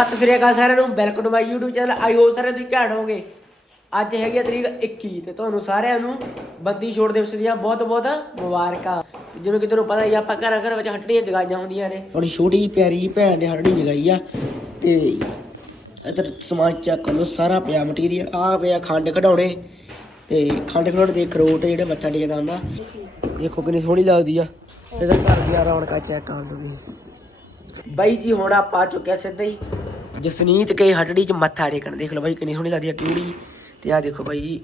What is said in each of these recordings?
ਸਤਿ ਸ੍ਰੀ ਅਕਾਲ ਸਾਰਿਆਂ ਨੂੰ welcome to my YouTube channel ਆਈ ਹੋ ਸਾਰੇ ਤੁਸੀਂ ਘੈਂਟ ਹੋਗੇ ਅੱਜ ਹੈਗੀ ਆ ਤਰੀਕ 21 ਤੇ ਤੁਹਾਨੂੰ ਸਾਰਿਆਂ ਨੂੰ ਬੰਦੀ ਛੋੜ ਦਿਵਸ ਦੀਆਂ ਬਹੁਤ ਬਹੁਤ ਮੁਬਾਰਕਾਂ। ਤੇ ਜਿਵੇਂ ਕਿ ਤੁਹਾਨੂੰ ਪਤਾ ਹੀ ਆ, ਆਪਾਂ ਘਰਾਂ ਘਰਾਂ ਵਿੱਚ ਹੱਟੜੀਆਂ ਜਗਾਈਆਂ ਹੁੰਦੀਆਂ ਨੇ। ਥੋੜੀ ਛੋਟੀ ਪਿਆਰੀ ਭੈਣ ਨੇ ਹੱਟੜੀ ਜਗਾਈ ਆ। ਤੇ ਇੱਧਰ ਸਮਾਨ ਚੈੱਕ ਕਰ ਲਓ ਸਾਰਾ ਪਿਆ ਮਟੀਰੀਅਲ ਆ ਪਿਆ ਖੰਡ ਕਢਾਉਣੇ। ਤੇ ਖੰਡ ਕਢਾਉਣ ਦੇ ਖਰੋਟ ਜਿਹੜੇ ਮੱਥਾ ਟੇਕਦਾ ਹੁੰਦਾ। ਦੇਖੋ ਕਿੰਨੀ ਸੋਹਣੀ ਲੱਗਦੀ ਆ। ਇਹਦਾ ਘਰ ਦੀਆਂ ਰੌਣਕਾਂ ਚੈੱਕ ਕਰ ਲਓ ਤੁਸੀਂ। ਬਾਈ ਜੀ ਹੁਣ ਆਪਾਂ ਆ ਚੁੱਕਿਆ ਸਿੱਧਾ ਹੀ। ਜਸਨੀਤ ਕੇ ਹਟੜੀ ਚ ਮੱਥਾ ਟੇਕਣ, ਦੇਖ ਲਓ ਬਾਈ ਕਿੰਨੀ ਸੋਹਣੀ ਲੱਗਦੀ ਆ ਕਿਊੜੀ। ਤੇ ਆ ਦੇਖੋ ਬਾਈ,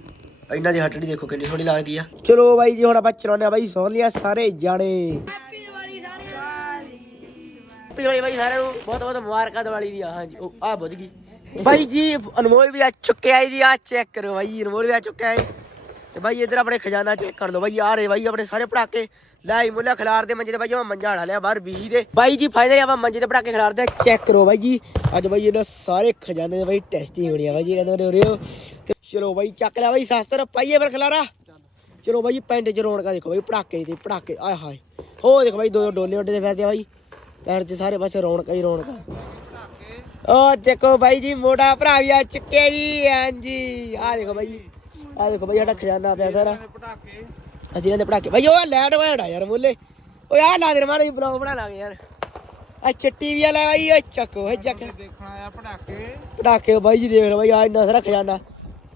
ਇਹਨਾਂ ਦੀ ਹਟੜੀ ਦੇਖੋ ਕਿੰਨੀ ਸੋਹਣੀ ਲੱਗਦੀ ਆ। ਚਲੋ ਬਾਈ ਜੀ, ਹੁਣ ਆਪਾਂ ਚਲਾਉਂਦੇ ਆ ਬਾਈ ਸੌਂ ਲਿਆ ਸਾਰੇ ਜਾਣੇ। ਹੈਪੀ ਬਾਈ ਸਾਰਿਆਂ ਨੂੰ, ਬਹੁਤ ਬਹੁਤ ਮੁਬਾਰਕਾਂ ਦੀਵਾਲੀ ਦੀ ਹਾਂਜੀ ਉਹ ਆ ਬੁੱਝ ਗਈ। ਬਾਈ ਜੀ, ਅਨਮੋਲ ਵੀ ਆ ਚੁੱਕਿਆ ਜੀ ਆ ਚੈੱਕ ਕਰੋ ਬਾਈ, ਅਨਮੋਲ ਵੀ ਆ ਚੁੱਕਿਆ ਹੈ। ਤੇ ਬਾਈ ਇਧਰ ਆਪਣੇ ਖਜ਼ਾਨਾ ਚੈੱਕ ਕਰ ਲਓ ਬਾਈ ਆ ਰਹੇ ਬਾਈ ਆਪਣੇ ਸਾਰੇ ਪੜਾਕੇ। ਲਾਈ ਮੁੱਲਾ ਖਿਲਾਰ ਦੇ ਮੰਜੇ ਤੇ ਬਾਈ, ਆਪਾਂ ਮੰਜਾ ਹੜਾ ਲਿਆ ਬਾਹਰ ਬੀਜੀ ਦੇ। ਬਾਈ ਜੀ ਫਾਇਦੇ ਆਪਾਂ ਮੰਜੇ ਤੇ ਪੜਾਕੇ ਖਿਲਾਰਦੇ ਚੈੱਕ ਕਰੋ ਬਾਈ ਜੀ, ਅੱਜ ਬਾਈ ਇਹਨਾਂ ਸਾਰੇ ਖਜ਼ਾਨੇ ਦੇ ਬਾਈ ਟੈਸਟਿੰਗ ਹੋਣੀ ਆ ਬਾਈ ਜੀ, ਕਹਿੰਦੇ ਹੋ ਰਹੇ ਹੋ ਤੇ ਚਲੋ ਬਾਈ, ਚੱਕ ਲਿਆ ਬਾਈ, ਸ਼ਾਸਤਰ, ਪਾਈਏ ਫਿਰ ਖਿਲਾਰਾ। ਚਲੋ ਬਾਈ ਪਿੰਡ ਚ ਰੌਣਕਾਂ ਦੇਖੋ ਬਾਈ ਪੜਾਕੇ ਤੇ ਪੜਾਕੇ ਆਏ ਹਾਏ। ਹੋ ਦੇਖੋ ਬਾਈ ਦੋ ਦੋ ਡੋਲੇ ਉੱਡਦੇ ਫਿਰਦੇ ਆ ਬਾਈ। ਪਿੰਡ ਚ ਸਾਰੇ ਪਾਸੇ ਰੌਣਕਾਂ ਹੀ ਰੌਣਕਾਂ। ਉਹ ਦੇਖੋ ਬਾਈ ਜੀ ਮੋਟਾ ਭਰਾ ਵੀ ਆ ਚੁੱਕਿਆ ਜੀ, ਹਾਂਜੀ। ਆ ਦੇਖੋ ਬਾਈ ਆ ਦੇਖੋ ਬਾਈ, ਸਾਡਾ ਖਜ਼ਾਨਾ ਪਿਆ ਸਾਰਾ। ਅਸੀਂ ਇਹਦੇ ਪੜਾਕੇ ਬਾਈ ਉਹ ਲੈਟ ਵਾੜਾ ਯਾਰ ਮੁੱਲੇ ਓਏ ਆ ਲਾ ਦੇ ਮਾਰੇ ਬਲੌਗ ਬਣਾ ਲਾਂਗੇ ਯਾਰ। ਆ ਚਿੱਟੀ ਵੀ ਆ ਲੈ ਬਾਈ ਓ ਚੱਕੋ ਹੈ ਚੱਕ। ਦੇਖਣ ਪਟਾਕੇ। ਬਾਈ ਜੀ ਦੇਖ ਲਓ ਬਾਈ ਆ ਇੰਨਾ ਸਾਰਾ ਖਜ਼ਾਨਾ।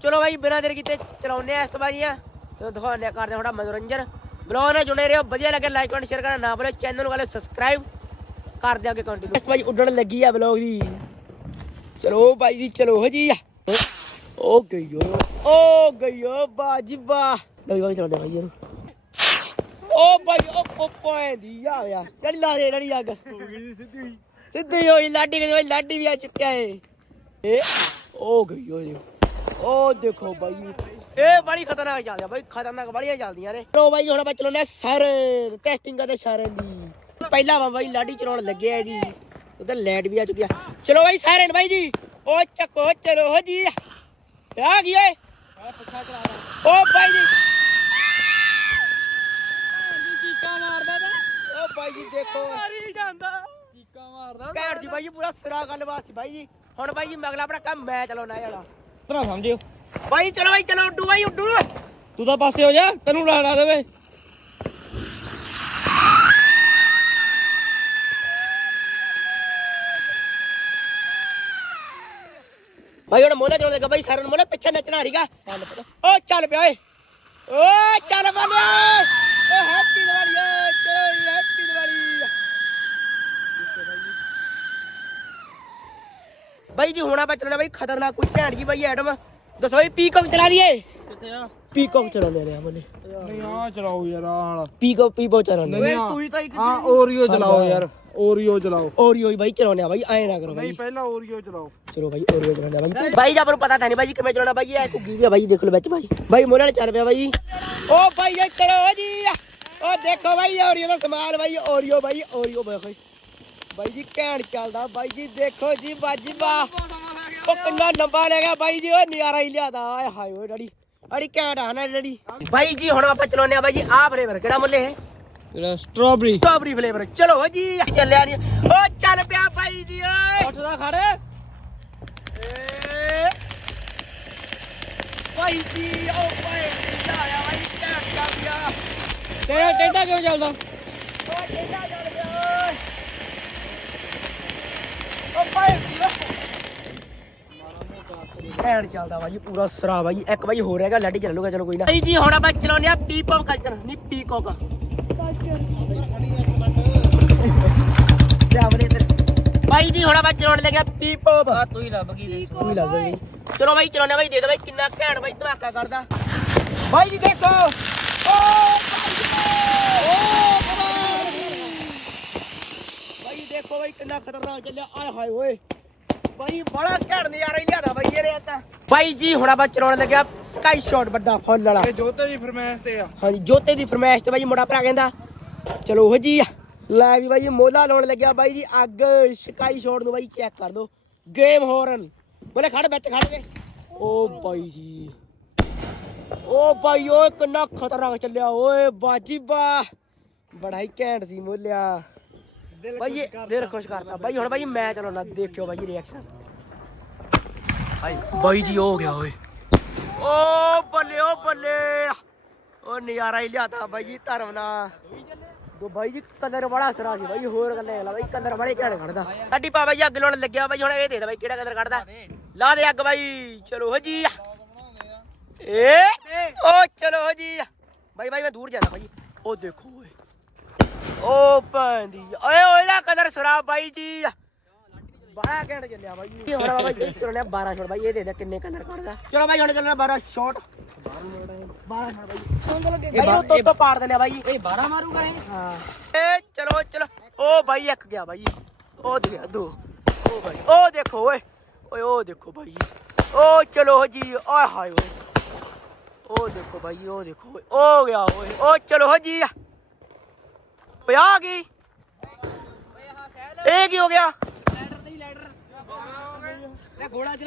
ਚਲੋ ਬਾਈ ਬਿਨਾਂ ਦੇਰ ਕੀਤੇ ਚਲਾਉਂਦੇ ਆ ਇਸ ਤੋਂ ਬਾਈਆਂ ਤੇ ਦਿਖਾਉਂਦੇ ਆ ਕਰਦੇ ਆ ਥੋੜਾ ਮਨੋਰੰਜਨ। ਬਲੌਗ ਨਾਲ ਜੁੜੇ ਰਹੋ ਵਧੀਆ ਲੱਗੇ ਲਾਈਕ ਕਮੈਂਟ ਸ਼ੇਅਰ ਕਰਨਾ ਨਾ ਭੁੱਲੋ ਚੈਨਲ ਨੂੰ ਵਾਲੇ ਸਬਸਕ੍ਰਾਈਬ ਕਰ ਦਿਆਂਗੇ ਕੰਟੀਨਿਊ ਇਸ ਤੋਂ ਬਾਈ ਉੱਡਣ ਲੱਗੀ ਆ ਬਲੌਗ ਦੀ ਚਲੋ ਬਾਈ ਜੀ ਚਲੋ ਜੀ ਓ ਗਈ ਓ ਓ ਗਈ ਓ ਬਾਜੀ ਬਾ ਲਓ ਬਾਈ ਚਲਾਉਂਦੇ ਬਾਈ ਇਹਨੂੰ। ਓ ਬਾਈ ਓ ਪੋਪੋਏ ਦੀ ਆ ਗਿਆ ਚੱਲ ਲਾ ਦੇ ਡੜੀ ਅੱਗ। ਸਿੱਧੀ ਹੋਈ, ਲਾਡੀ ਕਹਿੰਦੇ ਬਾਈ ਲਾਡੀ ਵੀ ਆ ਚੁੱਕਿਆ ਏ। ਇਹ ਓ ਗਈ ਓ ਓ ਦੇਖੋ ਬਾਈ। ਇਹ ਬੜੀ ਖਤਰਨਾਕ ਚੱਲਦੀ ਆ ਬਾਈ, ਖਤਰਨਾਕ ਬੜੀਆਂ ਚੱਲਦੀਆਂ ਨੇ। ਚਲੋ ਬਾਈ, ਹੁਣ ਆਪਾਂ ਚਲਾਉਂਦੇ ਸਰ ਟੈਸਟਿੰਗ ਕਰਦੇ ਸਾਰਨ ਦੀ। ਪਹਿਲਾ ਵਾ ਬਾਈ, ਲਾਡੀ ਚਲਾਉਣ ਲੱਗੇ ਜੀ। ਉਧਰ ਲੈਟ ਵੀ ਆ ਚੁੱਕੀ ਆ। ਚਲੋ ਬਾਈ ਸਾਰਨ ਬਾਈ ਜੀ। ਓ ਚੱਕੋ, ਚਲੋ ਜੀ। ਆ ਗਈ ਓਏ। ਓ ਬਾਈ ਜੀ। ਬਾਈ ਜੀ ਦੇਖੋ। ਮਾਰੀ ਜਾਂਦਾ। ਚੀਕਾ ਮਾਰਦਾ ਘੈਂਟ ਜੀ ਬਾਈ ਜੀ ਪੂਰਾ ਸਿਰਾ ਗੱਲਬਾਤ ਸੀ ਬਾਈ ਜੀ। ਹੁਣ ਬਾਈ ਜੀ ਮਗਲਾ ਆਪਣਾ ਕੰਮ ਮੈਂ ਚਲਾਉਣਾ ਇਹ ਵਾਲਾ ਤਰਾ ਸਮਝਿਓ। ਬਾਈ ਚਲੋ ਬਾਈ ਚਲੋ ਉੱਡੂ ਬਾਈ ਉੱਡੂ। ਤੂੰ ਤਾਂ ਪਾਸੇ ਹੋ ਜਾ ਤੈਨੂੰ ਲਾ ਲਾ ਦੇਵੇ। ਬਾਈ ਹੁਣ ਮੋਲਾ ਚਲਾਉਣ ਲੱਗਾ ਬਾਈ ਸਾਰਿਆਂ ਨੂੰ ਮੋਲਾ ਪਿੱਛੇ ਨੱਚਣਾ ਹਰੀਗਾ ਚੱਲ ਓ ਚੱਲ ਪਿਆ ਓਏ। ਓ ਚੱਲ ਬੰਦੇ ਓ ਹੈਪੀ ਦੀਵਾਲੀ ਓ ਚਲੋ ਜੀ ਹੈਪੀ ਦੀਵਾਲੀ ਬਾਈ ਜੀ ਹੁਣ ਆਪਾਂ ਚੱਲਣਾ ਬਾਈ ਖਤਰਨਾਕ ਕੋਈ ਘੈਂਟ ਜੀ ਬਾਈ ਐਟਮ। ਦੱਸੋ ਬਾਈ ਪੀਕੌਕ ਚਲਾ ਦਈਏ ਕਿੱਥੇ ਆ? ਪੀਕੌਕ ਚਲਾਉਂਦੇ ਰਹੇ ਮਨੇ ਨਹੀਂ ਆ ਚਲਾਓ ਯਾਰ ਆ ਵਾਲਾ। ਪੀਕੌਕ ਪੀਪੋ ਚਲਾਉਂਦੇ ਨਹੀਂ ਆ ਆ ਓਰੀਓ ਚਲਾਓ ਯਾਰ ਓਰੀਓ ਚਲਾਓ। ਓਰੀਓ ਹੀ ਬਾਈ ਚਲਾਉਂਦੇ ਆ ਬਾਈ ਐਂ ਨਾ ਕਰੋ ਬਾਈ। ਨਹੀਂ ਪਹਿਲਾਂ ਓਰੀਓ ਚਲਾਓ। ਚਲੋ ਬਾਈ ਓਰੀਓ ਚਲਾਉਂਦੇ ਆ ਬਾਈ। ਬਾਈ ਜੀ ਆਪਾਂ ਨੂੰ ਪਤਾ ਤਾਂ ਨਹੀਂ ਬਾਈ ਕਿਵੇਂ ਚਲਾਉਣਾ ਬਾਈ ਇਹ ਘੁੱਗੀ ਦੀ ਬਾਈ ਦੇਖ ਲਓ ਵਿੱਚ ਬਾਈ। ਬਾਈ ਮੋੜੇ ਵਾਲੇ ਚੱਲ ਪਿਆ ਬਾਈ। ਓ ਬਾਈ ਇਹ ਚਲੋ ਜੀ। ਓ ਦੇਖੋ ਬਾਈ ਓਰੀਓ ਦਾ ਸਮਾਨ ਬਾਈ ਓਰੀਓ ਬਾਈ ਓਰੀਓ ਬਾਈ। ਬਾਈ ਜੀ ਘੈਂਟ ਚੱਲਦਾ। ਬਾਈ ਜੀ ਦੇਖੋ ਜੀ ਬਾਜੀ ਬਾ ਉਹ ਕਿੰਨਾ ਲੰਬਾ ਲੈ ਗਿਆ ਬਾਈ ਜੀ ਉਹ ਨਿਆਰਾ ਹੀ ਲਿਆਦਾ। ਆਏ ਹਾਏ ਓਏ ਡੜੀ ਅੜੀ ਘੈਂਟ ਆ ਨਾ ਡੜੀ ਬਾਈ ਜੀ ਹੁਣ ਆਪਾਂ ਚਲਾਉਂਦੇ ਆ ਬਾਈ ਜੀ ਆਹ ਫਲੇਵਰ ਕਿਹੜਾ ਮੁੱਲੇ ਹੈ ਜਿਹੜਾ ਸਟ੍ਰਾਬੇਰੀ ਸਟ੍ਰਾਬੇਰੀ ਫਲੇਵਰ ਚਲੋ ਜੀ ਚੱਲਿਆ ਨਹੀਂ। ਓ ਚੱਲ ਪਿਆ ਬਾਈ ਜੀ ਓਏ। ਉੱਠਦਾ ਖੜ। ਏ। ਬਾਈ ਜੀ ਓ ਬਾਈ ਜੀ ਆਇਆ ਬਾਈ ਕਰ ਗਿਆ। ਤੇਰਾ ਟੇਡਾ ਕਿਉਂ ਚੱਲਦਾ? ਓ ਕਿੱਦਾਂ ਚੱਲ ਗਿਆ ਓਏ ਓ ਬਾਈ ਜੀ ਐਂਡ ਚੱਲਦਾ ਬਾਈ ਪੂਰਾ ਸਰਾ ਬਾਈ। ਇੱਕ ਬਾਈ ਹੋ ਰਿਹਾਗਾ ਲੱਡੀ ਚੱਲੂਗਾ ਚਲੋ ਕੋਈ ਨਾ। ਜੀ ਹੁਣ ਆਪਾਂ ਚਲਾਉਂਦੇ ਆ ਪੀਪੌਪ ਕਲਚਰ ਨਹੀਂ ਪੀਕੌਕ ਇੱਧਰ। ਬਾਈ ਜੀ ਹੁਣ ਆਪਾਂ ਚਲਾਉਣ ਲੱਗਿਆ ਪੀਪੌਪ ਆ ਤੂੰ ਹੀ ਲੱਭ ਗਈ ਕੋਈ ਲੱਗਦਾ ਨਹੀਂ ਚਲੋ ਬਾਈ ਚਲਾਉਣੇ ਬਾਈ ਦੇ ਦੋ ਬਾਈ ਕਿੰਨਾ ਘੈਂਟ ਬਾਈ ਧਮਾਕਾ ਕਰਦਾ। ਬਾਈ ਜੀ ਦੇਖੋ। ਓ ਬਾਈ ਕਿੰਨਾ ਖਤਰਨਾਕ ਚੱਲਿਆ ਆਏ ਹਾਏ ਓਏ। ਬਾਈ ਬੜਾ ਘੈਂਟ ਨਜ਼ਾਰਾ ਹੀ ਲਿਆਦਾ ਬਾਈ ਇਹਦੇ ਤਾਂ ਬਾਈ ਜੀ ਹੁਣ ਆਪਾਂ ਚਲਾਉਣ ਲੱਗਿਆ ਸਕਾਈ ਸ਼ਾਟ ਵੱਡਾ ਫੁੱਲ ਵਾਲਾ। ਜੋਤੇ ਦੀ ਫਰਮਾਇਸ਼ ਤੇ ਆ। ਹਾਂਜੀ ਜੋਤੇ ਦੀ ਫਰਮਾਇਸ਼ ਤੇ ਬਾਈ ਮੁੰਡਾ ਭਰਾ ਕਹਿੰਦਾ ਚਲੋ ਉਹ ਜੀ ਲੈ ਵੀ ਬਾਈ ਮੋਲਾ ਲਾਉਣ ਲੱਗਿਆ ਬਾਈ ਜੀ ਅੱਗ ਸਕਾਈ ਸ਼ਾਟ ਨੂੰ ਬਾਈ ਚੈੱਕ ਕਰ ਦੋ। ਗੇਮ ਹੋਰਨ ਬੋਲੇ ਖੜ ਵਿੱਚ ਖੜ ਦੇ ਓ ਬਾਈ ਜੀ। ਓ ਬਾਈ ਓਏ ਕਿੰਨਾ ਖਤਰਨਾਕ ਚੱਲਿਆ ਓਏ ਬਾਜੀ ਬਾ ਬੜਾ ਹੀ ਘੈਂਟ ਸੀ ਮੋਲਿਆ। ਬਾਈ ਇਹ ਦਿਲ ਖੁਸ਼ ਕਰਤਾ ਬਾਈ ਹੁਣ ਬਾਈ ਮੈਂ ਚਲਾਉਣਾ ਦੇਖਿਓ ਬਾਈ ਰਿਐਕਸ਼ਨ ਬਾਈ ਜੀ ਹੋ ਗਿਆ ਓਏ। ਓ ਬੱਲੇ ਓ ਬੱਲੇ। ਓ ਨਜ਼ਾਰਾ ਹੀ ਲਿਆਤਾ ਬਾਈ ਜੀ ਧਰਮ ਨਾਲ। ਦੋ ਬਾਈ ਜੀ ਕਲਰ ਬੜਾ ਸਰਾ ਸੀ ਬਾਈ ਹੋਰ ਗੱਲੇ ਗੱਲਾਂ ਬਾਈ ਕਲਰ ਬੜੇ ਘੈਂਟ ਕੱਢਦਾ। ਅੱਡੀ ਪਾ ਬਾਈ ਅੱਗ ਲਾਉਣ ਲੱਗਿਆ ਬਾਈ ਹੁਣ ਇਹ ਦੇ ਦੇ ਬਾਈ ਕਿਹੜਾ ਕਲਰ ਕੱਢਦਾ। ਲਾ ਦੇ ਅੱਗ ਬਾਈ ਚਲੋ ਹੋ ਜੀ। ਏ ਓ ਚਲੋ ਹੋ ਜੀ। ਬਾਈ ਬਾਈ ਮੈਂ ਦੂਰ ਜਾਣਾ ਬਾਈ। ਉਹ ਦੇਖੋ ਓਏ। ਓ ਭੈਂਦੀ ਓਏ ਓਏ ਦਾ ਕਲਰ ਸਰਾ ਬਾਈ ਜੀ। ਬਾਰਾ ਘੈਂਟ ਚੱਲਿਆ ਬਾਈ ਇਹ ਹੁਣ ਬਾਈ ਜੀ ਸੁਣਿਆ 12 ਸ਼ਾਟ ਬਾਈ ਇਹ ਦੇ ਦੇ ਕਿੰਨੇ ਕਲਰ ਕੱਢਦਾ ਚਲੋ ਬਾਈ ਹੁਣ ਚੱਲਣਾ 12 ਸ਼ਾਟ 12 ਸ਼ਾਟ ਬਾਈ। ਇਹ ਬਾਈ ਤੋਂ ਤੋਂ ਪਾੜ ਦਿੰਦੇ ਆ ਬਾਈ। ਇਹ 12 ਮਾਰੂਗਾ ਇਹ? ਹਾਂ। ਏ ਚਲੋ ਚਲੋ। ਓ ਬਾਈ ਇੱਕ ਗਿਆ ਬਾਈ। ਉਹ ਦੇ ਗਿਆ ਦੋ। ਓ ਬਾਈ ਉਹ ਦੇਖੋ ਓਏ। ਓਏ ਉਹ ਦੇਖੋ ਬਾਈ। ਓ ਚਲੋ ਜੀ ਓਏ ਹਾਏ ਓਏ। ਉਹ ਦੇਖੋ ਬਾਈ ਉਹ ਦੇਖੋ। ਓਏ ਉਹ ਗਿਆ ਓਏ। ਓ ਚਲੋ ਹੋ ਜੀ। ਓਏ ਆ ਗਈ। ਇਹ ਕੀ ਹੋ ਗਿਆ?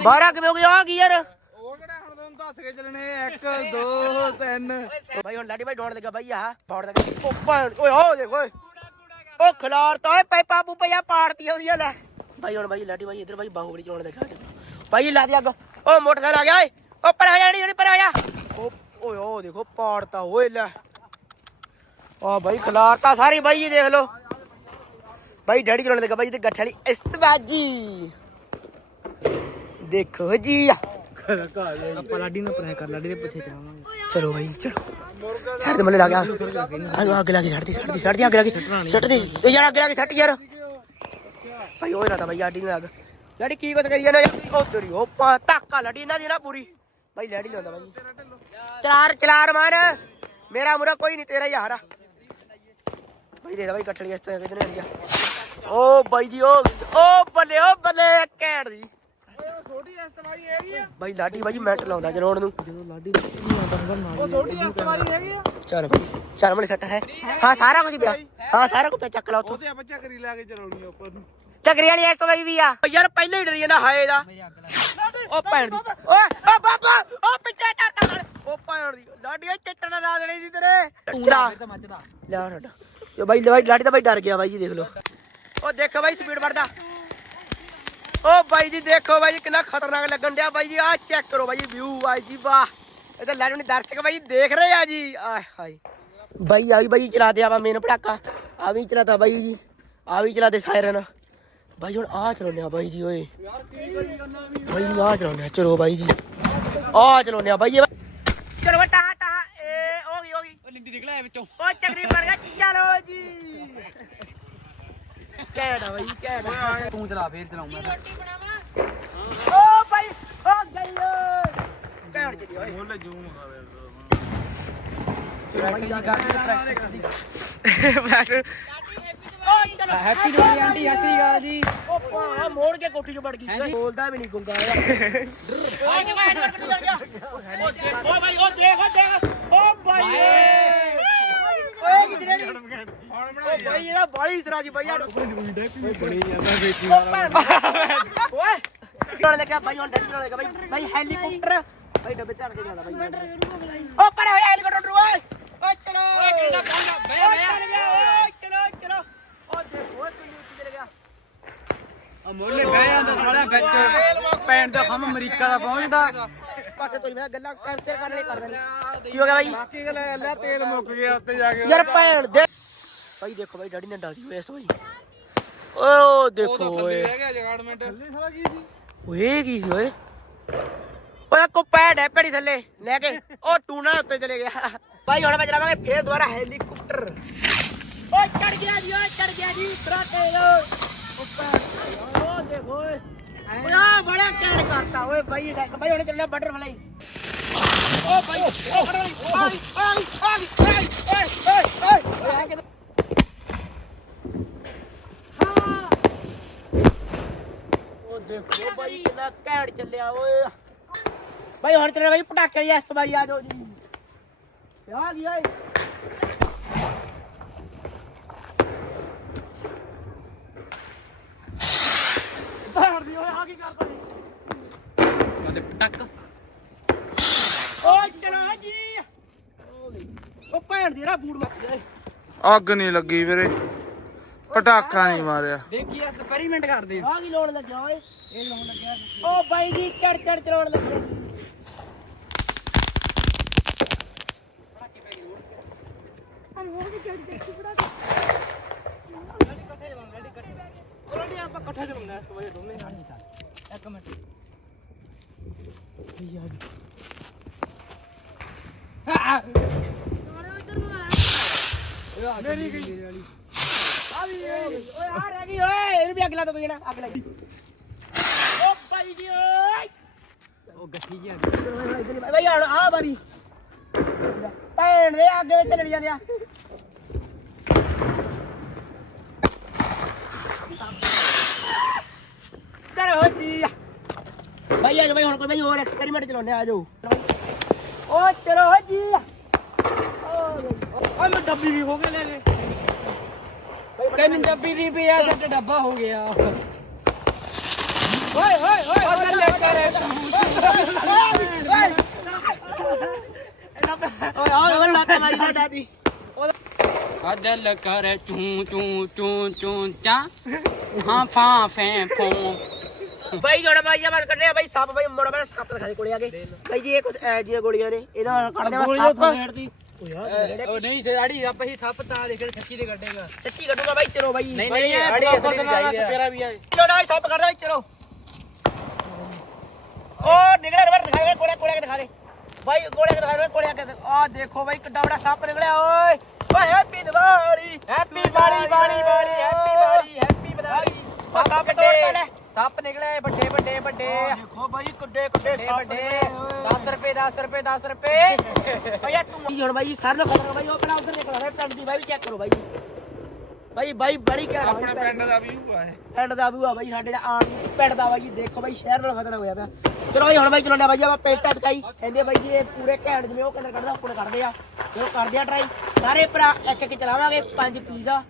12 ਕਿਵੇਂ ਹੋ ਗਿਆ ਆ ਗਈ ਯਾਰ? ਉਹ ਕਿਹੜਾ ਹੁਣ ਤੁਹਾਨੂੰ ਦੱਸ ਕੇ ਚੱਲਣੇ? 1 2 3 ਬਾਈ ਹੁਣ ਲਾਡੀ ਬਾਈ ਡੋਣ ਲੱਗਾ ਬਾਈ ਆਹ। ਪਾੜ ਦੇ ਓ ਭੈਣ ਓਏ ਹੋ ਦੇਖ ਓਏ। ਓ ਖਲਾਰ ਤਾਂ ਓਏ ਪੈਪਾ ਪੂਪਿਆ ਪਾੜਤੀ ਉਹਦੀਆਂ ਲੈ। ਬਾਈ ਹੁਣ ਬਾਈ ਲਾਡੀ ਬਾਈ ਇੱਧਰ ਬਾਈ ਬਾਹੂਬਲੀ ਚਲਾਉਣ ਲੱਗਾ। ਬਾਈ ਲਾ ਦੇ ਅੱਗ। ਓ ਮੋਟਰਸਾਈਕਲ ਆ ਗਿਆ ਓਏ। ਓ ਪਰ ਆ ਜਾ ਜਿਹੜੀ ਪਰ ਆ ਜਾ। ਓ ਓਏ ਓ ਦੇਖੋ ਪਾੜਤਾ ਓਏ ਲੈ। ਆ ਬਾਈ ਖਲਾਰ ਤਾਂ ਸਾਰੀ ਬਾਈ ਜੀ ਦੇਖ ਲਓ। ਬਾਈ ਡੈਡੀ ਚਲਾਉਣ ਲੱਗਾ ਬਾਈ ਤੇ ਗੱਠ ਵਾਲੀ ਇਸਤਬਾਜੀ ਦੇਖੋ ਜੀ ਆਪਾਂ ਲਾਡੀ ਨੂੰ ਪ੍ਰੈ ਕਰ ਲਾਡੀ ਦੇ ਪਿੱਛੇ ਚਲਾਵਾਂਗੇ ਚਲੋ ਭਾਈ ਚਲੋ। ਛੱਡ ਦੇ ਮੱਲੇ ਲੱਗ ਗਿਆ ਆਹ ਅੱਗ ਲੱਗੀ ਛੱਡ ਦੀ ਛੱਡ ਦੀ ਛੱਡ ਦੀ ਅੱਗ ਲੱਗੀ ਛੱਡ ਦੀ ਇਹ ਯਾਰ ਅੱਗ ਲੱਗੀ ਛੱਡ ਯਾਰ। ਭਾਈ ਉਹ ਨਾ ਤਾਂ ਭਾਈ ਆਡੀ ਨਾ ਲੱਗ ਲੜੀ ਕੀ ਕੁਛ ਕਰੀ ਜਾਂਦਾ ਯਾਰ? ਉਹ ਤੇਰੀ ਉਹ ਪਾ ਧੱਕਾ ਲੜੀ ਇਹਨਾਂ ਦੀ ਨਾ ਪੂਰੀ। ਭਾਈ ਲੜੀ ਲਾਉਂਦਾ ਭਾਈ ਚਲਾਰ ਚਲਾਰ ਮਾਰ। ਮੇਰਾ ਮੁਰਾ ਕੋਈ ਨਹੀਂ ਤੇਰਾ ਯਾਰ ਆ ਭਾਈ ਦੇ ਦਾ ਭਾਈ ਕੱਟੜੀ ਇਸ ਤਰ੍ਹਾਂ ਕਿਧਰ ਆ ਓ ਬਾਈ ਜੀ ਓ ਓ ਬੱਲੇ ਓ ਬੱਲੇ ਘੈਂਟ ਉਹ ਛੋਟੀ ਅਸਤਵਾਈ ਹੈਗੀ ਆ। ਭਾਈ ਲਾਡੀ ਭਾਈ ਮਿੰਟ ਲਾਉਂਦਾ ਚਲਾਉਣ ਨੂੰ ਜਦੋਂ ਲਾਡੀ ਨਹੀਂ ਆਉਂਦਾ ਹੁੰਦਾ ਨਾਲ ਉਹ ਛੋਟੀ ਅਸਤਵਾਈ ਹੈਗੀ ਆ। ਚੱਲ ਚੱਲ ਮਲੇ ਸੱਟ ਹੈ। ਹਾਂ ਸਾਰਾ ਕੁਝ ਪਿਆ। ਹਾਂ ਸਾਰਾ ਕੁਝ ਪਿਆ ਚੱਕ ਲਾ ਉੱਥੋਂ। ਉਹਦੇ ਆਪਾਂ ਚੱਕਰੀ ਲਾ ਕੇ ਚਲਾਉਣੀ ਉੱਪਰ ਨੂੰ। ਚੱਕਰੀ ਵਾਲੀ ਬਾਈ ਵੀ ਆ। ਓ ਯਾਰ ਪਹਿਲੇ ਹੀ ਡਰੀ ਜਾਂਦਾ ਹਾਏ ਦਾ। ਓ ਭੈਣ ਦੀ। ਓਏ ਓ ਬਾਬਾ ਓ ਪਿੱਛੇ ਚੜਤਾ ਨਾਲ। ਓ ਭੈਣ ਦੀ। ਲਾਡੀਆਂ ਚੱਟਣਾ ਲਾ ਦੇਣੀ ਸੀ ਤੇਰੇ। ਤਾਂ ਜੋ ਬਾਈ ਬਾਈ ਲਾਡੀ ਤਾਂ ਬਾਈ ਡਰ ਗਿਆ ਬਾਈ ਜੀ ਦੇਖ ਲਓ। ਓ ਦੇਖੋ ਬਾਈ ਸਪੀਡ ਵੱਧਦਾ। ਓ ਬਾਈ ਜੀ ਦੇਖੋ ਬਾਈ ਜੀ ਕਿੰਨਾ ਖਤਰਨਾਕ ਲੱਗਣ ਡਿਆ ਬਾਈ ਜੀ ਆਹ ਚੈੱਕ ਕਰੋ ਬਾਈ ਵਿਊ ਬਾਈ ਜੀ ਵਾਹ। ਇਹ ਤਾਂ ਲੈਣੀ ਦਰਸ਼ਕ ਬਾਈ ਦੇਖ ਰਹੇ ਆ ਜੀ। ਆਏ ਹਾਏ। ਬਾਈ ਆ ਵੀ ਬਾਈ ਚਲਾਤੇ ਆਪਾਂ ਮੇਨ ਪੜਾਕਾ ਆ ਵੀ ਚਲਾਤਾ ਬਾਈ ਜੀ। ਆ ਵੀ ਚਲਾਤੇ ਸਾਇਰਨ ਬਾਈ ਹੁਣ ਆ ਚਲਾਉਂਦੇ ਆ ਬਾਈ ਜੀ ਓਏ। ਬਾਈ ਆ ਚਲਾਉਂਦੇ ਆ। ਚਲੋ ਬਾਈ ਜੀ। ਆ ਚਲਾਉਂਦੇ ਆ ਬਾਈ ਜੀ। ਚਲੋ ਟਾ ਏ ਹੋ ਗਈ ਹੋ ਗਈ ਉਹ ਲਿੰਦੀ ਨਿਕਲਿਆ ਵਿੱਚੋਂ। ਓ ਚੱਕਰੀ ਬਣ ਗਿਆ ਚਲੋ ਜੀ। ਕਹਿਣਾ ਬਾਈ ਕਹਿਣਾ ਤੂੰ ਚਲਾ ਫੇਰ ਚਲਾਉਂ ਮੈਂ ਓ ਬਾਈ ਓ ਗਈ ਕਹਿਣ ਚਲੀ ਓਏ। ਬੋਲੇ ਜੂਮ ਪ੍ਰੈਕਟਿਸ ਕਰਦੇ ਪ੍ਰੈਕਟਿਸ ਦੀ ਬੈਠ ਓ ਚਲੋ ਹੈਪੀ ਦਿਵਾਲੀ ਆਂਟੀ ਸਤਿ ਸ੍ਰੀ ਅਕਾਲ ਜੀ। ਓ ਪਾ ਮੋੜ ਕੇ ਕੋਠੀ 'ਚ ਵੜ ਗਈ? ਬੋਲਦਾ ਵੀ ਨਹੀਂ ਗੁੰਗਾ। ਓਏ ਦੇਖੋ ਹੈਲਮਟ ਕਿੱਥੇ ਚੜ ਗਿਆ। ਓ ਬਾਈ ਓ ਦੇਖ ਓ ਦੇਖ। ਓ ਬਾਈ ਓਏ ਕਿਧਰੇ ਨਹੀਂ ਓ ਬਾਈ ਇਹਦਾ ਬਾਲੀ ਸਰਾ ਜੀ ਬਾਈ ਆੜੋ ਬਣੀ ਜਾਂਦਾ ਵੇਚੀ ਓਏ। ਚੜਨ ਲੱਗਾ ਬਾਈ ਹੁਣ ਡੈਡੀ ਚੜਨ ਲੱਗਾ ਬਾਈ ਬਾਈ ਹੈਲੀਕਾਪਟਰ। ਬਾਈ ਡੱਬੇ ਚੜ ਕੇ ਜਾਂਦਾ ਬਾਈ ਓ ਪਰੇ ਹੋਇਆ ਹੈਲੀਕਾਪਟਰ ਓਏ। ਓ ਚਲੋ। ਓਏ ਕਿੰਨਾ ਪਹੁੰਚ ਗਿਆ ਬਹਿ, ਬਹਿ। ਓ ਚਲੋ ਚਲੋ ਓ ਦੇਖੋ ਓਏ ਕਿੰਨੀ ਉੱਚੀ ਚਲੇ ਗਿਆ ਆ ਮੋਲੇ ਬਹਿ ਜਾਂਦਾ ਸਾਲਿਆ ਵਿੱਚ। ਪੈਣ ਦਾ ਖਮ ਅਮਰੀਕਾ ਦਾ ਪਹੁੰਚਦਾ। ਪਾਸੇ ਤੋਂ ਮੈਂ ਗੱਲਾਂ ਕੈਂਸਲ ਕਰਨ ਲਈ ਕਰ ਦਿੰਦੇ। ਕੀ ਹੋ ਗਿਆ ਬਾਈ? ਬਾਕੀ ਗੱਲ ਇਹ ਲੈ ਤੇਲ ਮੁੱਕ ਗਿਆ ਉੱਤੇ ਜਾ ਕੇ। ਯਾਰ ਭੈਣ ਦੇ ਬਾਈ ਦੇਖੋ ਬਾਈ ਡੈਡੀ ਨੇ ਡਾਲੀ ਵੇਸਟ ਬਾਈ। ਓ ਦੇਖੋ ਓਏ। ਰਹਿ ਗਿਆ ਜਗਾੜਮੈਂਟ ਥੱਲੇ ਸਾਲਾ ਕੀ ਸੀ? ਓਏ ਕੀ ਸੀ ਓਏ? ਓਏ ਕੋ ਪੈਡ ਹੈ ਪੈੜੀ ਥੱਲੇ। ਲੈ ਕੇ ਉਹ ਟੂਣਾ ਉੱਤੇ ਚਲੇ ਗਿਆ। ਭਾਈ ਹੁਣ ਮੈਂ ਚਲਾਵਾਂਗੇ ਫੇਰ ਦੁਬਾਰਾ ਹੈਲੀਕਾਪਟਰ। ਓਏ ਚੜ ਗਿਆ ਜੀ ਓਏ ਚੜ ਗਿਆ ਜੀ। ਤਰਾਕੇ ਲੋ ਓ ਦੇਖੋ ਓਏ। ਓਏ ਆ ਬੜਾ ਕਹਿਣ ਕਰਤਾ। ਓਏ ਭਾਈ ਇਹ ਦੇਖ ਭਾਈ ਹੁਣ ਚੱਲਿਆ ਬਟਰਫਲਾਈ ਓ ਭਾਈ ਓ ਫੜ ਲਈ ਆਈ ਆਈ ਆਈ ਆਈ ਓਏ ਓਏ ਓਏ। ਓਏ ਆ ਕਿੱਧਰ? ਹਾਂ। ਉਹ ਦੇਖੋ ਬਾਈ ਕਿੰਨਾ ਘੈਂਟ ਚੱਲਿਆ ਓਏ। ਬਾਈ ਹੁਣ ਤੇਰੇ ਬਾਈ ਪਟਾਕੇ ਦੀ ਅਸਤ ਬਾਈ ਆ ਜਾਓ ਜੀ। ਆ ਗਈ ਓਏ ਬਾਹਰ ਦੀ ਓਏ ਆ ਕੀ ਕਰਦਾ ਸੀ ਉਹਦੇ ਪਟਕ ਓਏ ਚਲਾ ਜੀ। ਉਹ ਭੈਣ ਦੀ ਰਾ ਬੂੜ ਮੱਚ ਗਿਆ। ਅੱਗ ਨਹੀਂ ਲੱਗੀ ਵੀਰੇ। ਪਟਾਕਾ ਨਹੀਂ ਮਾਰਿਆ। ਦੇਖੀ ਐਕਸਪੈਰੀਮੈਂਟ ਕਰਦੇ ਆ। ਆ ਕੀ ਲਾਉਣ ਲੱਗਿਆ ਓਏ? ਇਹ ਲਾਉਣ ਲੱਗਿਆ ਓ ਬਾਈ ਜੀ ਚੜ ਚੜ ਚਲਾਉਣ ਲੱਗਿਆ ਓਏ ਆ ਰਹਿ ਗਈ ਓਏ ਇਹਨੂੰ ਵੀ ਅੱਗ ਲਾ ਦੋ ਕੋਈ ਨਾ ਅੱਗ ਲੱਗੀ। ਓ ਬਾਈ ਜੀ ਓਏ। ਉਹ ਗੱਠੀ ਜੀ ਬਾਈ ਬਾਈ ਹੁਣ ਆ ਬਾਰੀ ਭੈਣ ਦੇ ਅੱਗ ਵਿੱਚ ਚੱਲੀ ਜਾਂਦੇ ਆ। ਚਲੋ ਜੀ। ਬਾਈ ਆ ਜਾਓ ਬਾਈ ਹੁਣ ਕੋਈ ਬਾਈ ਹੋਰ ਐਕਸਪੈਰੀਮੈਂਟ ਚਲਾਉਂਦੇ ਆ ਜਾਓ। ਓ ਚਲੋ ਹੋ ਜੀ। ਓ ਮੈਂ ਡੱਬੀ ਵੀ ਹੋ ਕੇ ਲੈ ਲੈ। ਤੈਨੂੰ ਡੱਬੀ ਦੀ ਪਿਆ ਸੱਟ ਡੱਬਾ ਹੋ ਗਿਆ। ਓਏ ਓਏ ਓਏ ਉਹ ਗੱਲੇ ਕਰੇ ਓਏ ਆ ਗੱਲ ਲਾਤਾ ਮਾਰੀ ਸਾਡਾ ਦੀ। ਅਦਲ ਕਰ ਚੂੰ ਚੂੰ ਚੂੰ ਚੂੰ ਚਾ। ਹਾਂ ਫਾਂ ਫੈਂ ਫੋਂ। ਬਾਈ ਜੋੜਾ ਬਾਈ ਜਮਾ ਕੱਢਿਆ ਬਾਈ ਸੱਪ ਬਾਈ ਮੋੜਾ ਬੜਾ ਸੱਪ ਦਿਖਾ ਦੇ ਕੋਲੇ ਆ ਕੇ। ਬਾਈ ਜੀ ਇਹ ਕੁਛ ਐ ਜੀਆਂ ਗੋਲੀਆਂ ਨੇ ਇਹਦਾ ਕੱਢਦੇ ਆ ਸੱਪ ਉਹ ਨਹੀਂ ਸਾੜੀ ਆਪ ਹੀ ਸੱਪ ਤਾਂ ਦੇਖਣ ਸੱਚੀ ਦੇ ਕੱਢੇਗਾ। ਸੱਚੀ ਕੱਢੂਗਾ ਬਾਈ ਚਲੋ ਬਾਈ। ਨਹੀਂ ਨਹੀਂ ਸਾੜੀ ਅਸਲ ਦੇ ਨਾਲ ਸਪੇਰਾ ਵੀ ਆ ਚਲੋ ਬਾਈ ਸੱਪ ਕੱਢਦਾ ਬਾਈ ਚਲੋ। ਓ ਨਿਕਲਿਆ ਰਬੜ ਦਿਖਾ ਦੇ ਕੋਲੇ ਕੋਲੇ ਦਿਖਾ ਦੇ। ਬਾਈ ਕੋਲੇ ਦਿਖਾ ਦੇ ਕੋਲੇ ਆ ਦੇਖੋ ਬਾਈ ਕਿੱਡਾ ਬੜਾ ਸੱਪ ਨਿਕਲਿਆ ਓਏ। ਓਏ ਹੈਪੀ ਦੀਵਾਲੀ। ਹੈਪੀ ਬਾਲੀ ਬਾਲੀ ਬਾਲੀ ਹੈਪੀ ਬਾਲੀ ਹੈਪੀ ਬਦਾਲੀ ਸੱਪ ਤੋੜਤਾ ਲੈ। ਸੱਪ ਨਿਕਲੇ ਵੱਡੇ ਵੱਡੇ ਵੱਡੇ। ਦੇਖੋ ਬਾਈ ਕਿੱਡੇ ਕਿੱਡੇ ਵੱਡੇ ਵੱਡੇ। 10 ਰੁਪਏ 10 ਰੁਪਏ 10 ਰੁਪਏ। ਭਈਆ ਤੂੰ ਹੁਣ ਬਾਈ ਸਰ ਨੂੰ ਖਤਰਾ ਬਾਈ ਉਹ ਪਹਿਲਾਂ ਉਧਰ ਨਿਕਲ ਰਿਹਾ ਪਿੰਡ ਦੀ ਬਾਈ ਵੀ ਚੈੱਕ ਕਰੋ ਬਾਈ। ਬਾਈ ਬਾਈ ਬੜੀ ਘੈਂਟ ਆਪਣੇ ਪਿੰਡ। ਦਾ ਵਿਊ ਆ ਇਹ। ਪਿੰਡ ਦਾ ਬੂਆ ਬਾਈ ਸਾਡੇ ਦਾ ਆਣ ਨੂੰ ਪਿੰਡ ਦਾ ਬਾਈ ਦੇਖੋ ਬਾਈ ਸ਼ਹਿਰ ਨਾਲ ਖਤਰਾ ਹੋਇਆ ਪਿਆ। ਚਲੋ ਬਾਈ ਹੁਣ ਬਾਈ ਚਲਾਉਂਦਾ ਬਾਈ ਆਪਾਂ ਪੇਟਾ ਸਕਾਈ ਕਹਿੰਦੇ ਬਾਈ ਜੀ ਇਹ ਪੂਰੇ ਘੈਂਟ ਜਿਵੇਂ ਉਹ ਕਲਰ ਕੱਢਦਾ ਉੱਪਰ ਕੱਢਦੇ ਆ। ਤੇ ਉਹ ਕਰਦੇ ਆ ਟਰਾਈ ਸਾਰੇ ਭਰਾ ਇੱਕ ਇੱਕ ਚਲਾਵਾਂਗੇ ਪੰਜ ਪੀਸ ਆ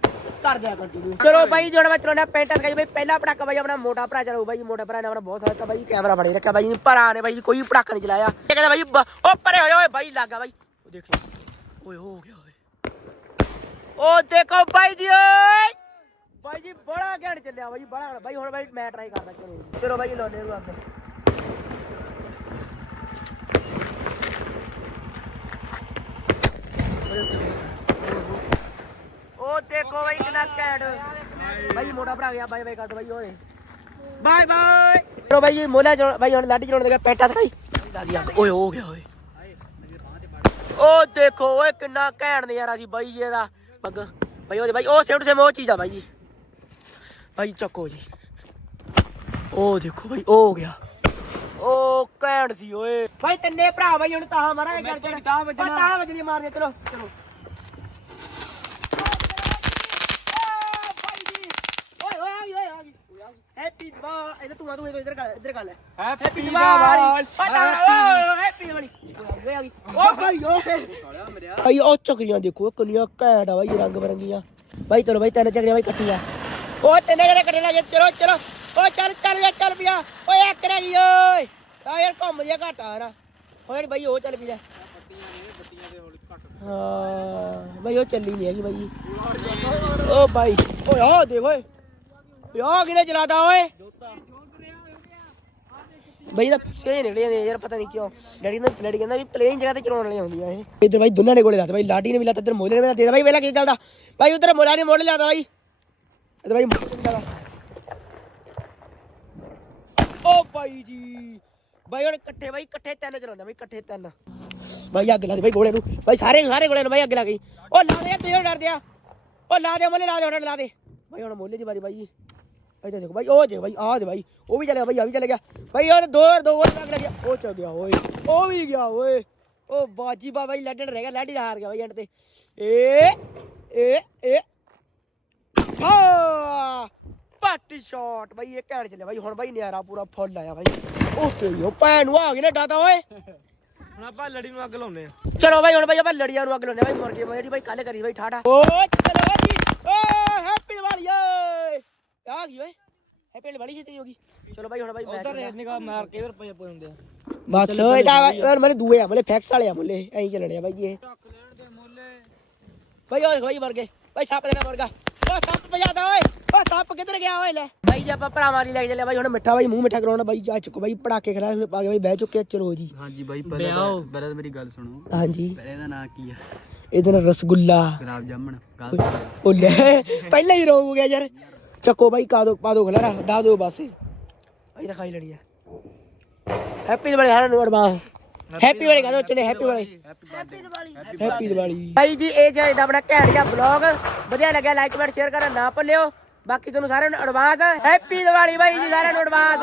ਕਰਦੇ ਆ ਕੰਟੀਨਿਊ ਚਲੋ ਬਾਈ ਜਿਹੜਾ ਮੈਂ ਚਲਾਉਂਦਾ ਪੇਟਾ ਸਕਾਈ ਬਾਈ ਪਹਿਲਾ ਪਟਾਕਾ ਬਾਈ ਆਪਣਾ ਮੋਟਾ ਭਰਾ ਚਲਾਓ ਬਾਈ ਮੋਟਾ ਭਰਾ ਨੇ ਆਪਣਾ ਬਹੁਤ ਸਾਰਾ ਬਾਈ ਕੈਮਰਾ ਫੜੇ ਰੱਖਿਆ ਬਾਈ ਭਰਾ ਨੇ ਬਾਈ ਕੋਈ ਪਟਾਕਾ ਨਹੀਂ ਚਲਾਇਆ ਇਹ ਕਹਿੰਦਾ ਬਾਈ ਬ- ਉਹ ਪਰੇ ਹੋਏ ਓਏ ਬਾਈ ਲੱਗਾ ਬਾਈ ਉਹ ਦੇਖ ਲਓ ਓਏ ਹੋ ਗਿਆ ਓਏ ਉਹ ਦੇਖੋ ਬਾਈ ਜੀ ਓਏ ਬਾਈ ਜੀ ਬੜਾ ਘੈਂਟ ਚੱਲਿਆ ਬਾਈ ਬੜਾ ਬਾਈ ਹੁਣ ਬਾਈ ਮੈਂ ਟਰਾਈ ਕਰਦਾ ਚਲੋ ਚਲੋ ਬਾਈ ਲਾਉਣੇ ਨੂੰ ਅੱਗੇ ਉਹ ਦੇਖੋ ਬਾਈ ਕਿੰਨਾ ਘੈਂਟ। ਬਾਈ ਮੋਟਾ ਭਰਾ ਗਿਆ ਬਾਈ ਬਾਈ ਕਰ ਦੋ ਬਾਈ ਓਏ। Bye bye. ਚਲੋ ਬਾਈ ਜੀ ਮੋਲਾ ਚਲਾਉਣ- ਬਾਈ ਹੁਣ ਲਾਡੀ ਚਲਾਉਣ ਦੇ ਪੈਟਾ ਸਕਾਈ ਲਾਦੀ ਆ ਓਏ ਹੋ ਗਿਆ ਓਏ। ਉਹ ਦੇਖੋ ਓਏ ਕਿੰਨਾ ਘੈਂਟ ਨਜ਼ਾਰਾ ਸੀ ਬਾਈ ਜੀ ਇਹਦਾ। ਪੱਗ। ਬਾਈ ਉਹਦੇ ਬਾਈ ਉਹ ਸਿਫਟ ਸੇ ਉਹ ਚੀਜ਼ ਆ ਬਾਈ ਜੀ। ਬਾਈ ਚੱਕੋ ਜੀ। ਉਹ ਦੇਖੋ ਬਾਈ ਉਹ ਹੋ ਗਿਆ। ਉਹ ਘੈਂਟ ਸੀ ਓਏ। ਬਾਈ ਤਿੰਨੇ ਭਰਾ ਬਾਈ ਹੁਣ ਤਾਂ ਮਾਰਾਂਗੇ ਤਾਂ ਵੱਜਣਾ। ਤਾਂ ਵੱਜਣੀ ਮਾਰਦੇ ਚਲੋ ਚਲੋ ਓਏ ਓਏ ਆ ਗਈ ਓਏ ਆ ਗਈ ਹੈਪੀ ਬਾ ਇਹਦੇ ਤੂੰ ਆ ਤੂੰ ਇੱਧਰ ਕਰ ਇੱਧਰ ਕਰ ਲੈ। ਹੈਪੀ ਦੀਵਾਲੀ ਹੈਪੀ ਦੀਵਾਲੀ ਓਏ ਆ ਗਈ ਓ ਭਾਈ ਓਏ ਭਾਈ ਉਹ ਚੱਕਰੀਆਂ ਦੇਖੋ ਕਿੰਨੀਆਂ ਘੈਂਟ ਆ ਬਾਈ ਰੰਗ ਬਰੰਗੀਆਂ। ਬਾਈ ਚਲੋ ਬਾਈ ਤਿੰਨ ਚੱਕਰੀਆਂ ਬਾਈ ਕੱਟੀਆਂ। ਉਹ ਤਿੰਨ ਜਣੇ ਕੱਟੇ ਲੈ ਚਲੋ ਚਲੋ। ਓ ਚੱਲ ਚੱਲ ਜਾ ਚੱਲ ਪਿਆ ਓਏ ਇੱਕ ਰਹਿ ਗਈ ਓਏ। ਆ ਯਾਰ ਘੁੰਮ ਜਿਆ ਘਾਟਾ ਓਏ ਉਹ ਚੱਲ ਪਿਆ ਹਾਂ ਬਾਈ ਉਹ ਚੱਲੀ ਨਹੀਂ ਹੈਗੀ ਬਾਈ। ਓ ਬਾਈ ਓਏ ਆ ਦੇਖ ਓਏ। ਯਾ ਕਿਨੇ ਚਲਾਦਾ ਓਏ? ਬਈ ਦਾ ਸੇ ਨਿਕਲੇ ਨੇ ਯਾਰ, ਪਤਾ ਨਹੀਂ ਕਿਉਂ। ਡੈਡੀ ਨੇ ਡੈਡੀ ਕਹਿੰਦਾ ਵੀ ਪਲੇਨ ਜਗ੍ਹਾ ਤੇ ਚਲਾਉਣ ਵਾਲੀਆਂ ਹੁੰਦੀਆਂ ਇਹ। ਇੱਧਰ ਬਾਈ ਦੋਨਾਂ ਨੇ ਗੋਲੇ ਲਾਤੇ ਬਾਈ, ਲਾਡੀ ਨੇ ਵੀ ਲਾਤਾ, ਇੱਧਰ ਮੋਲੇ ਨੇ ਵੀ ਲਾਤਾ। ਬਾਈ ਵੇਲਾ ਕੀ ਚੱਲਦਾ। ਬਾਈ, ਉਧਰ ਮੋਲਾ ਨੇ ਮੋਲੇ ਲਾਤਾ ਬਾਈ। ਇੱਧਰ ਬਾਈ ਓ ਬਾਈ ਜੀ। ਬਾਈ, ਹੁਣ ਇਕੱਠੇ ਬਾਈ, ਇਕੱਠੇ ਤਿੰਨ ਚਲਾਉਂਦੇ ਬਾਈ, ਇਕੱਠੇ ਤਿੰਨ। ਬਾਈ, ਅੱਗ ਲਾ ਦੇ ਬਾਈ ਗੋਲੇ ਨੂੰ। ਬਾਈ, ਸਾਰੇ ਸਾਰੇ ਗੋਲੇ ਨੂੰ ਬਾਈ ਅੱਗ ਲਾ ਗਈ। ਓ ਲਾ ਦੇ, ਤੂੰ ਡਰਦੇ ਆ। ਓ ਲਾ ਦੇ ਮੋਲੇ ਲਾ ਦੇ ਲਾ ਦੇ। ਬਾਈ, ਹੁਣ ਮੋਲੇ ਦੀ ਵਾਰੀ ਬਾਈ। ਇੱਧਰ ਦੇਖੋ ਬਾਈ ਉਹ ਜੇ ਬਾਈ ਆਹ ਦੇ ਬਾਈ ਉਹ ਵੀ ਚਲੇ ਗਿਆ ਬਾਈ ਆ ਵੀ ਚਲੇ ਗਿਆ। ਬਾਈ ਉਹ ਦੋ ਦੋ ਹੋਰ ਲੱਗ ਗਿਆ ਉਹ ਚਲ ਗਿਆ ਓਏ ਉਹ ਵੀ ਗਿਆ ਓਏ। ਉਹ ਬਾਜੀ ਬਾ ਬਾਈ ਲੱਡਣ ਰਹਿ ਗਿਆ ਲਾਡੀ ਹਾਰ ਗਿਆ ਬਾਈ ਐਂਡ ਤੇ। ਏ ਏ ਏ। ਹਾਂ ਪੱਟ ਸ਼ਾਟ ਬਾਈ ਇਹ ਘੈਂਟ ਚੱਲਿਆ ਬਾਈ ਹੁਣ ਬਾਈ ਨਿਆਰਾ ਪੂਰਾ ਫੁੱਲ ਆਇਆ ਬਾਈ ਓਕੇ ਯੋ ਭੈਣ ਨੂੰ ਆ ਗਈ ਨਾ ਡਾਟਾ ਓਏ। ਹੁਣ ਆਪਾਂ ਲੜੀ ਨੂੰ ਅੱਗ ਲਾਉਨੇ ਆ। ਚਲੋ ਬਾਈ ਹੁਣ ਬਾਈ ਆਪਾਂ ਲੜੀਆਂ ਨੂੰ ਅੱਗ ਲਾਉਂਦੇ ਬਾਈ ਮੁਰਗੇ ਜਿਹੜੀ ਬਾਈ ਕੱਲ ਕਰੀ ਬਾਈ ਠਾਠਾ। ਓ ਚਲੋ ਜੀ। ਓ ਹੈਪੀ ਦੀਵਾਲੀ ਓਏ। ਆ ਗਈ ਓਏ। ਹੈਪੀ ਦੀਵਾਲੀ ਛੇਤੀ ਹੋ ਗਈ। ਚਲੋ ਬਾਈ ਹੁਣ ਬਾਈ ਮੈਚ ਉਧਰ ਨਿਗਾਹ ਮਾਰ ਕੇ ਫਿਰ ਪਏ ਪਏ ਹੁੰਦੇ ਆ। ਬਸ ਇਹਦਾ ਯਾਰ ਮੇਰੇ ਦੂਏ ਆ ਮਲੇ ਫੈਕਸ ਵਾਲੇ ਆ ਮਲੇ। ਐਂ ਚੱਲਣੇ ਆ ਬਾਈ ਇਹ। ਬਾਈ ਉਹ ਦੇਖੋ ਬਾਈ ਮਰ ਗਏ ਬਾਈ ਸੱਪ ਦੇ ਨਾਲ ਮਰ ਗਿਆ ਉਹ ਸੱਪ ਸੱਪ ਜਾਂਦਾ ਓਏ। ਓ ਸੱਪ ਕਿੱਧਰ ਗਿਆ ਓਏ ਲੈ? ਬਾਈ ਜੀ ਆਪਾਂ ਭਰਾਵਾਂ ਨਹੀਂ ਲੈ ਕੇ ਚੱਲੇ ਬਾਈ। ਹੁਣ ਮਿੱਠਾ ਬਾਈ ਮੂੰਹ ਮਿੱਠਾ ਕਰਾਉਣਾ ਬਾਈ। ਜਾ ਚੁੱਕੋ ਬਾਈ ਪੜਾਕੇ ਖੜਾ ਪਾ ਕੇ ਬਾਈ ਬਹਿ ਚੁੱਕੇ ਆ, ਚਲੋ ਜੀ। ਹਾਂਜੀ ਬਾਈ ਪਹਿਲਾਂ ਤਾਂ- ਪਹਿਲਾਂ ਤਾਂ ਮੇਰੀ ਗੱਲ ਸੁਣੋ। ਹਾਂਜੀ। ਪਹਿਲੇ ਇਹਦਾ ਨਾਂ ਕੀ ਆ? ਇਹਦੇ ਨਾਲ ਰਸਗੁੱਲਾ। ਗੁਲਾਬ ਜਾਮਣ। ਗੱਲ ਉਹ ਲੈ ਪਹਿਲਾਂ ਹੀ ਰੋਗ ਹੋ ਗਿਆ ਯਾਰ। ਚੱਕੋ ਬਾਈ ਕਾ ਦੋ ਪਾ ਦੋ ਖਲਾਰਾ ਡਾ ਦਿਓ ਬਸ। ਅਸੀਂ ਤਾਂ ਖਾਈ ਲੈਣੀ ਆ। ਹੈਪੀ ਦੀਵਾਲੀ ਸਾਰਿਆਂ ਨੂੰ ਐਡਵਾਂਸ ਹੈਪੀ ਵਾਲੀ ਕਹਦੋ ਚਲੇ ਹੈਪੀ ਵਾਲੀ ਹੈਪੀ ਦੀਵਾਲੀ ਹੈਪੀ ਦੀਵਾਲੀ ਭਾਈ ਜੀ ਇਹ ਚਾਹੀਦਾ ਆਪਣਾ ਘੈਂਟ ਜਿਹਾ ਬਲੌਗ ਵਧੀਆ ਲੱਗਿਆ ਲਾਈਕ ਕਮੈਂਟ ਸ਼ੇਅਰ ਕਰਨਾ ਨਾ ਭੁੱਲਿਓ। ਬਾਕੀ ਤੁਹਾਨੂੰ ਸਾਰਿਆਂ ਨੂੰ ਐਡਵਾਂਸ ਹੈਪੀ ਦੀਵਾਲੀ ਬਾਈ ਜੀ ਸਾਰਿਆਂ ਨੂੰ advance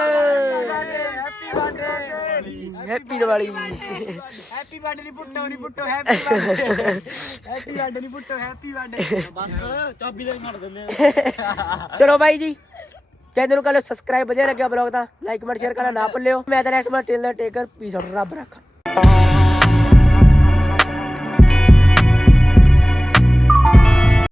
happy Diwali. Happy birthday ਨਹੀਂ ਪੁੱਟੋ ਨਹੀਂ ਪੁੱਟੋ ਹੈਪੀ ਬਰਥਡੇ ਹੈਪੀ ਬਰਥਡੇ ਨਹੀਂ ਪੁੱਟੋ ਹੈਪੀ ਬਰਥਡੇ ਬਸ ਚਾਬੀ ਦੇ ਛੱਡ ਦਿੰਦੇ ਚਲੋ ਬਾਈ ਜੀ ਚੈਨਲ ਨੂੰ ਕਰ ਲਓ ਸਬਸਕ੍ਰਾਈਬ ਵਧੀਆ ਲੱਗਿਆ ਬਲੌਗ ਤਾਂ ਲਾਈਕ ਕਮੈਂਟ ਸ਼ੇਅਰ ਕਰਨਾ ਨਾ ਭੁੱਲਿਓ। ਮੈਂ ਤਾਂ ਨੈਕਸਟ ਵਾਰ ਟੇਲਰ ਟੇਕਰ ਪੀਸ ਆਊਟ ਰੱਬ ਰੱਖਾ।